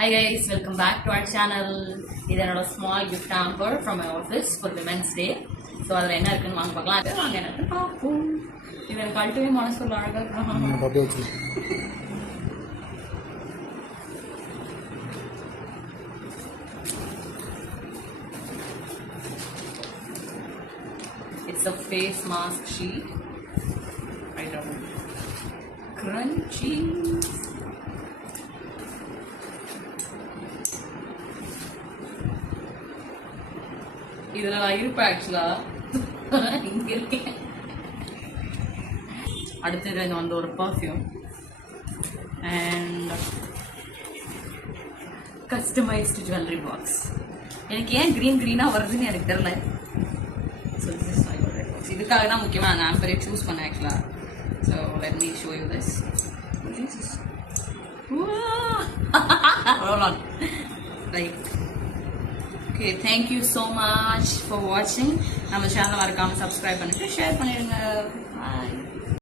Hi guys, welcome back to our channel. This is a small gift hamper from my office for Women's Day. So அதில் என்ன இருக்குன்னு வாங்க பார்க்கலாம். அது வாங்க என்ன பார்ப்போம். இது எனக்கு கழட்டவே மனசு சொல்ல அழகாக இருக்கும். It's a face mask sheet. Right on. Crunchy. இதில் நான் இருப்பேன் ஆக்சுவலாக இங்கே இருக்கேன். அடுத்தது இது வந்து ஒரு perfume and customised jewellery box. எனக்கு ஏன் க்ரீனாக வருதுன்னு எனக்கு தெரியல. So this is my jewellery box. இதுக்காக தான் முக்கியமாக அந்த ஆம்பரே சூஸ் பண்ணேன் ஆக்சுவலாக. So let me show you this. Right. Okay, thank you so much for watching. நம்ம சேனலை மறக்காம சப்ஸ்கிரைப் பண்ணிட்டு ஷேர் பண்ணிடுங்க. Bye.